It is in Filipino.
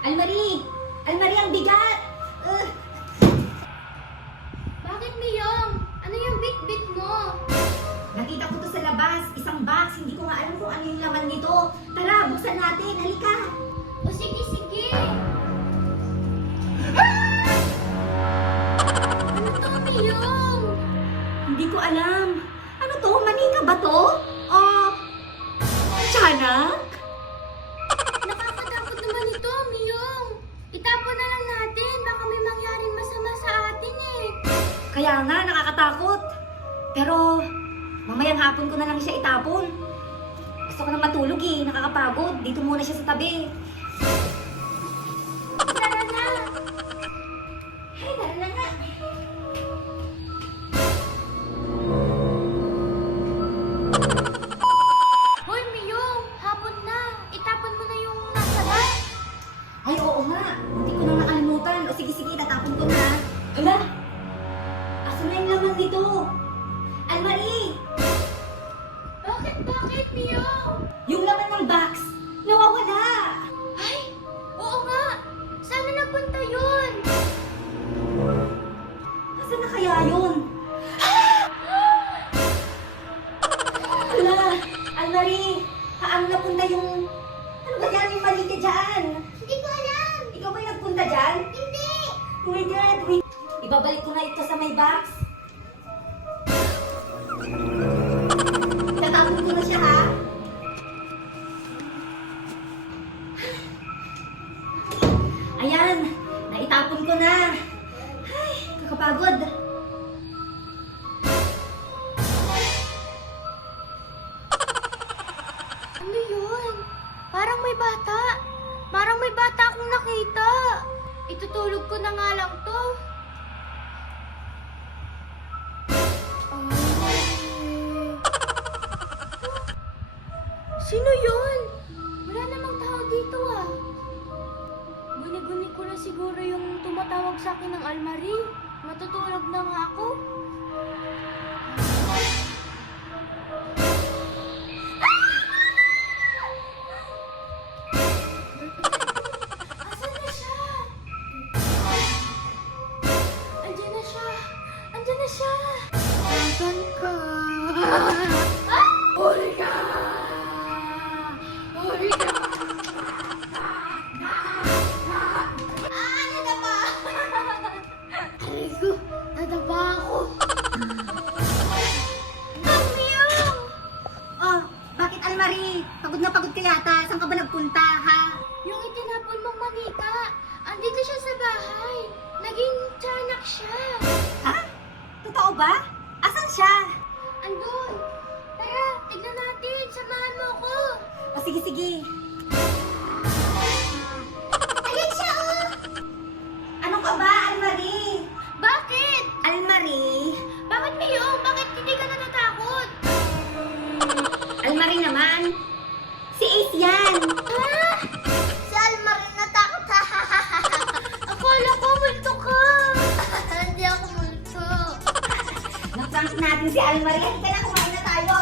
Almarie! Almarie, ang bigat! Bakit, Miyong? Ano yung bit-bit mo? Nakita ko to sa labas, isang box. Hindi ko nga alam kung ano yung laman nito. Tara, buksan natin. Halika! O sige, sige. Ano to, Miyong? Hindi ko alam. Ano to? Manika ba to? O... tiyanak? Nakakatakot naman ito, Miyong. Itapon na lang natin. Baka may mangyaring masama sa atin eh. Kaya nga, nakakatakot. Pero, mamayang hapon ko na lang siya itapon. Gusto ko na matulog eh, nakakapagod. Dito muna siya sa tabi. Tara na. Ay, tara na nga. Hoy, Miyong. Hapon na. Itapon mo na yung nasa bag. Ay, oo nga. Hindi ko na nakalimutan. O sige, sige, tatapon ko na. Hala! Asan na yung laman nito? Almarie! Bakit, Miyong? Yung laman ng box, nawawala! Ay, oo nga. Sana nagpunta yun. Asan na kaya yun? Hala! Almarie! Paano napunta yung... Ano ba yan? Yung mali ka dyan? Hindi ko alam. Ikaw ba'y nagpunta dyan? Hindi. Oh my God! Wait. Ibabalik ko na ito sa may box. Tatapon ko na siya, ha? Ayan! Naitapon ko na. Ay, kakapagod. Ano yun? Parang may bata. Parang may bata akong nakita. Itutulog ko na nga lang to. Sino yun? Wala namang tao dito ah. Guni-guni ko na siguro yung tumatawag sa akin ng Almarie. Matutulog na nga ako. Asan na siya? Andiyan na siya. Andiyan na siya. Asan ka? Huli ka! Huli ka! Nadapa! Aray ko, nadapa ako. Ang Miyong! Oh, bakit Almarie? Pagod na pagod ka yata. Saan ka ba nagpunta, ha? Yung itinapon mong manika, andito siya sa bahay. Naging tiyanak siya. Ha? Totoo ba? Asan siya? Andun. Tara, tignan natin. Samahan mo ako. O sige, sige. Ayan siya, oh! Ano ka ba, Almarie? Bakit? Almarie? Bakit, Miyong? Bakit hindi ka natatakot? Almarie naman? Si Ace yan! Ha? Si Almarie natakot, ha? Akala ko multo ka. Hindi ako multo. Na-prank natin si Almarie. Halika na, kumain na tayo.